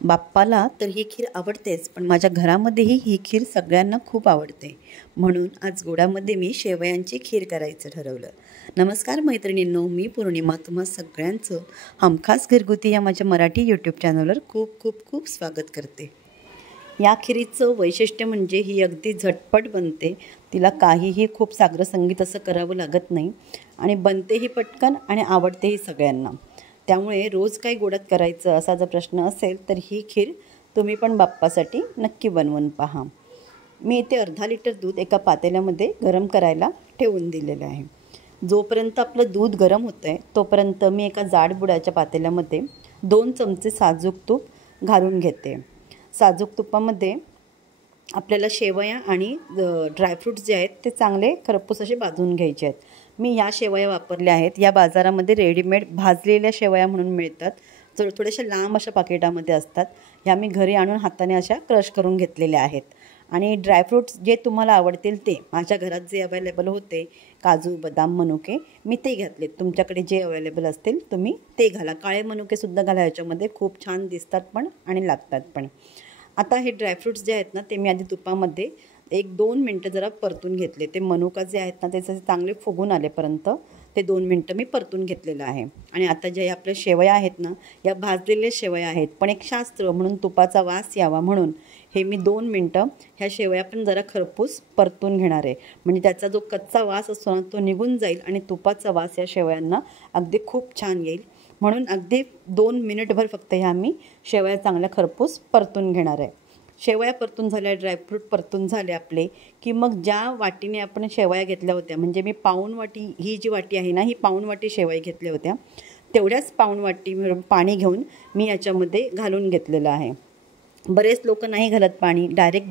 बाप्पाला तर ही खीर आवडतेच, पण माझ्या घरामध्येही ही खीर सगळ्यांना खूप आवडते. म्हणून आज गोडामध्ये मी शेवयांची खीर करायचं ठरवलं. नमस्कार मैत्रिणींनो, मी पौर्णिमा तुम्हा सगळ्यांचं हमखास घरगुती या माझ्या मराठी यूट्यूब चॅनलवर खूप खूप खूप स्वागत करते. या खिरीचं वैशिष्ट्य म्हणजे ही अगदी झटपट बनते. तिला काहीही खूप साग्रसंगीत असं करावं लागत नाही आणि बनतेही पटकन आणि आवडतेही सगळ्यांना. त्यामुळे रोज काही गोडात करायचं असा जर प्रश्न असेल तर ही खीर तुम्ही पण बाप्पासाठी नक्की बनवून पहा. मी इथे अर्धा लिटर दूध एका पातेल्यामध्ये गरम करायला ठेवून दिलेलं आहे. जोपर्यंत आपलं दूध गरम होतं आहे तोपर्यंत मी एका जाड बुडाच्या पातेल्यामध्ये 2 चमचे साजूक तूप घालून घेते. साजूक तुपामध्ये आपल्याला शेवया आणि ड्रायफ्रूट्स जे आहेत ते चांगले खरपूस असे भाजून घ्यायचे आहेत. मी या शेवया वापरल्या आहेत. या बाजारामध्ये रेडीमेड भाजलेल्या शेवया म्हणून मिळतात. थोड्याशा लांब अशा पाकिटामध्ये असतात. ह्या मी घरी आणून हाताने अशा क्रश करून घेतलेल्या आहेत. आणि ड्रायफ्रूट्स जे तुम्हाला आवडतील ते माझ्या घरात जे अवेलेबल होते, काजू, बदाम, मनुके, मी ते घातलेत. तुमच्याकडे जे अवेलेबल असतील तुम्ही ते घाला. काळे मनुकेसुद्धा घाला, याच्यामध्ये खूप छान दिसतात पण आणि लागतात पण. आता हे ड्रायफ्रूट्स जे आहेत ना ते मी आधी तुपामध्ये 1-2 मिनटं जरा परतून घेतले. ते मनुका जे आहेत ना ते चांगले फुगून आलेपर्यंत ते 2 मिनटं मी परतून घेतलेलं आहे. आणि आता ज्या आपल्या शेवया आहेत ना, या भाजलेल्या शेवया आहेत, पण एक शास्त्र म्हणून तुपाचा वास यावा म्हणून हे मी 2 मिनटं ह्या शेवया पण जरा खरपूस परतून घेणार आहे. म्हणजे त्याचा जो कच्चा वास असतो ना तो निघून जाईल आणि तुपाचा वास या शेवयांना अगदी खूप छान येईल. म्हणून अगदी 2 मिनिटभर फक्त ह्या मी शेवया चांगल्या खरपूस परतून घेणार आहे. शेवया परतून झाल्या, ड्रायफ्रूट परतून झाले आपले, की मग ज्या वाटीने आपण शेवया घेतल्या होत्या, म्हणजे मी पाऊण वाटी, ही जी वाटी आहे ना ही पाऊण वाटी शेवया घेतल्या होत्या, तेवढ्याच पाऊण वाटी पाणी घेऊन मी याच्यामध्ये घालून घेतलेलं आहे. बरेच लोक नाही घालत पाणी, डायरेक्ट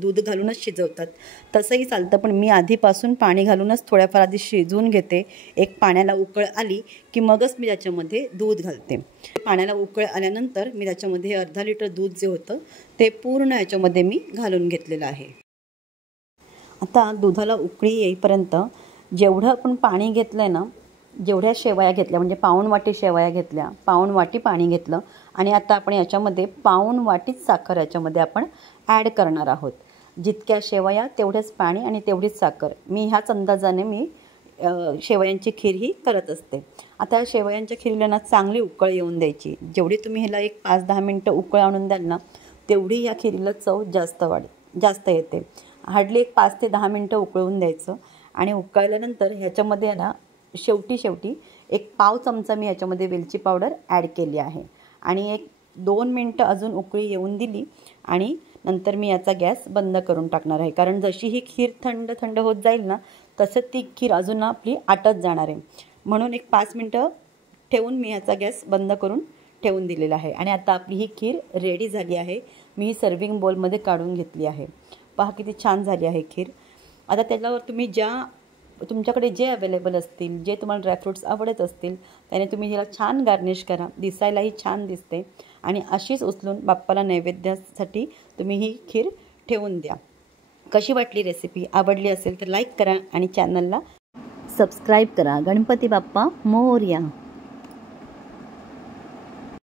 दूध घालूनच शिजवतात. तसंही चालतं, पण मी आधीपासून पाणी घालूनच थोड्याफार आधी शिजवून घेते. एक पाण्याला उकळ आली की मगच मी त्याच्यामध्ये दूध घालते. पाण्याला उकळ आल्यानंतर मी त्याच्यामध्ये अर्धा लिटर दूध जे होतं ते पूर्ण याच्यामध्ये मी घालून घेतलेलं आहे. आता दुधाला उकळी येईपर्यंत जेवढं आपण पाणी घेतलं आहे ना, जेवढ्या शेवया घेतल्या म्हणजे पाऊण वाटी शेवया घेतल्या, पाऊण वाटी पाणी घेतलं आणि आता आपण याच्यामध्ये पाऊण वाटीच साखर याच्यामध्ये आपण ॲड करणार आहोत. जितक्या शेवया तेवढेच पाणी आणि तेवढीच साखर. मी ह्याच अंदाजाने मी शेवयांची खीर ही करत असते. आता शेवयांच्या खीरीला ना चांगली उकळ येऊन द्यायची. जेवढी तुम्ही ह्याला एक 5-10 मिनटं उकळ आणून द्याल ना तेवढी या खीरीला चव जास्त येते. हार्डली एक 5 ते 10 मिनटं उकळून द्यायचं आणि उकळल्यानंतर ह्याच्यामध्ये ना शेवटी एक पाव चमचा मी याच्यामध्ये वेलची पावडर ॲड केली आहे आणि एक 2 मिनटं अजून उकळी येऊन दिली आणि नंतर मी याचा गॅस बंद करून टाकणार आहे. कारण जशी ही खीर थंड होत जाईल ना तसं ती खीर अजून आपली आटत जाणार आहे. म्हणून एक 5 मिनटं ठेवून मी याचा गॅस बंद करून ठेवून दिलेला आहे. आणि आता आपली ही खीर रेडी झाली आहे. मी ही सर्विंग बोलमध्ये काढून घेतली आहे. पहा किती छान झाली आहे खीर. आता त्याच्यावर तुम्ही तुमच्याकडे जे अवेलेबल असतील, जे तुम्हाला ड्रायफ्रूट्स आवडत असतील त्याने तुम्ही हिला छान गार्निश करा. दिसायलाही छान दिसते आणि अशीच उचलून बाप्पाला नैवेद्यासाठी तुम्ही ही खीर ठेवून द्या. कशी वाटली रेसिपी? आवडली असेल तर लाईक करा आणि चॅनलला सबस्क्राईब करा. गणपती बाप्पा मोरया.